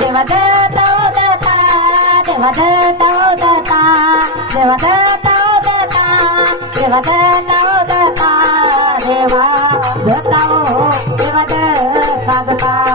దేవదేవత ఉదత దేవదేవత ఉదత దేవదేవత ఉదత దేవదేవత ఉదత దేవా దేవత దేవదేవత